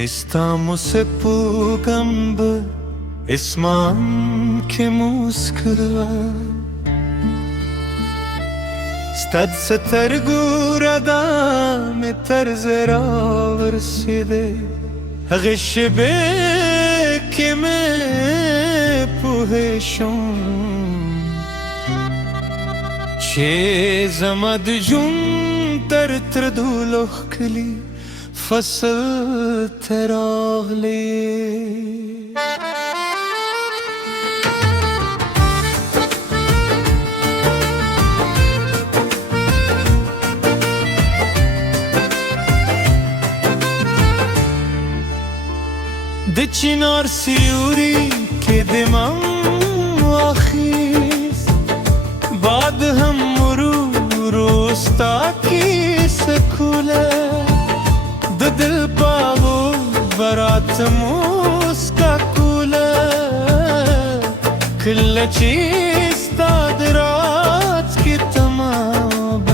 Nistamos pugambă Ismam ke muskra Stad se targurada me tarzera verside Gishbe ke me puheshon Che zamad jun tar trdulokh kli फसल तेरागले de chinar siuri ke demam akhis baad hum rosta ki sakula दिल पागो बरात मुस्का कूला खिलची स्ताद रात की तमाम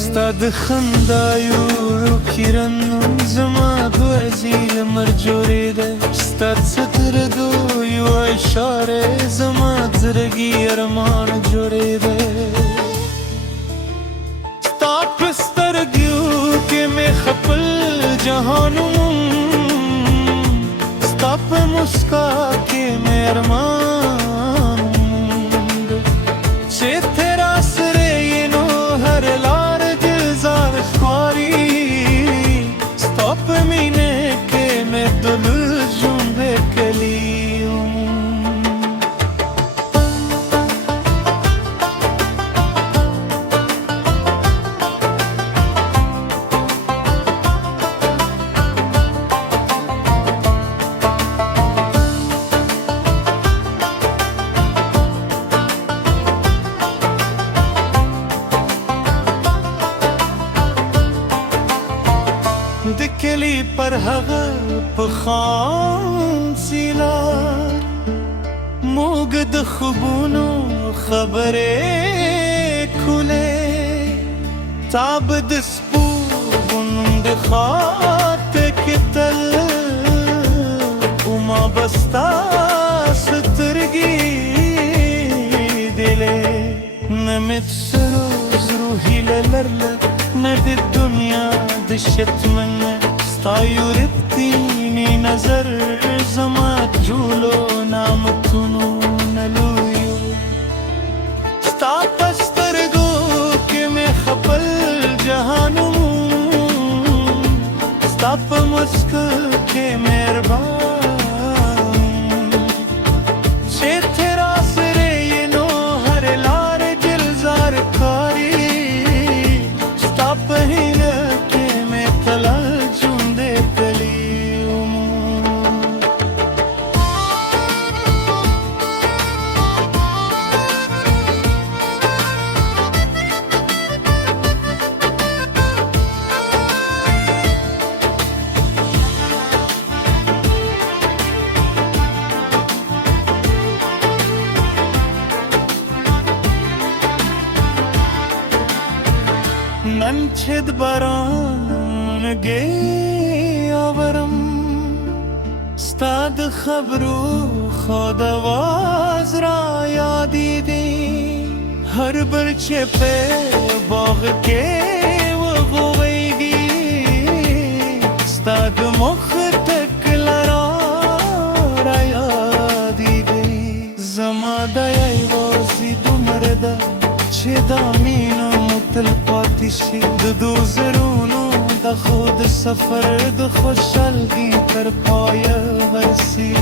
स्ताद खंदायू किरण जमा गुज़ील मरजोरे दे स्ताद सतर दो यू इशारे जमा ज़रगी अरमान जोड़े दे स्ताद पिस्तर गियो के मैं खपल जहानू स्ताप मुस्का के मेहरमान से तेरा सरे ये नो हर लार दिलजार ख्वारी स्ताप मीने के मैं दुल जुम्बे कलियों दिकली पर हवा पखान सिला मुगद खबूनो खबरे खुले ताबद स्पून खात कितल उमा बस्ता सतरगी दिले नमित सरोज रूही लरला नदी दुनिया दिशत मन स्तायु रिप्तीनी नजर जमा झूलो नाम तुनु नलुयु स्तापस्तर गो के मैं खपल जहानू स्ताप मुस्क के मेहरबान से तेरा सरे ये नो हर लार दिलजार कारी स्ताप ही नंचिद बरान गे आवरम स्ताद खबरू खुद आवाज रा यादी दी हर बरचे पे बाग के वो गोवेगी स्ताद मुख तक लरा यादी दी जमादाय वाजी दुमरदा छेदामीनो الباتشي دو زرونو دا خود سفر دا خوشالگی پر پایا ورسی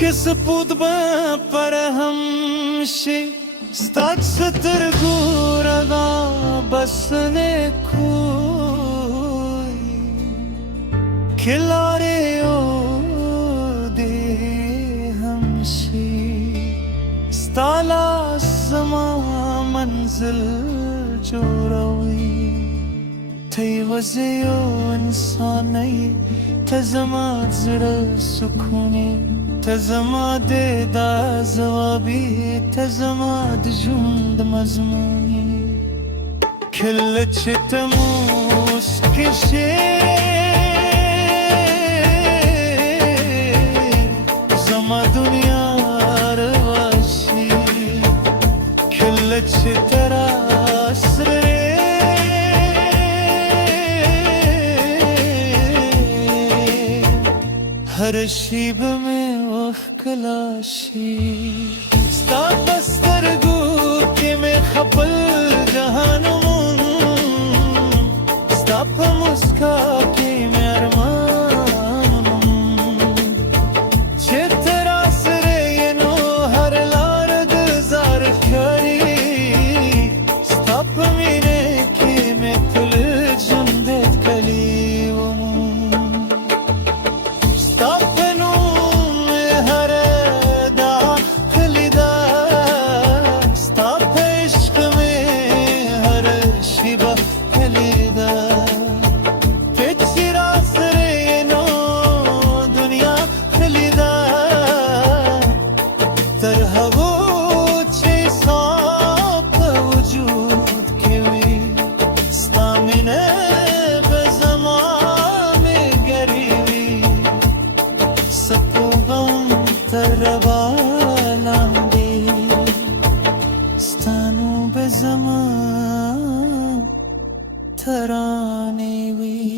کس پود با پر همشی ستاد ستر گورا دا بسنے کوئی کلارے او دے همشی ستالا زمان منزل جوروي تيوزيو انساني تزمات زر سكوني تزمات دا زوابي تزمات جند مزموني كل تموس كشي हर शीब में वह कलाशी स्तापस्तर गु के में खपल जहानुम स्ताप मुस्का के में अरमानुम चितरास रे ये नो हर लारद जार खरी स्ताप मेरे के में तुल जुंदेत कलीवम Tarani we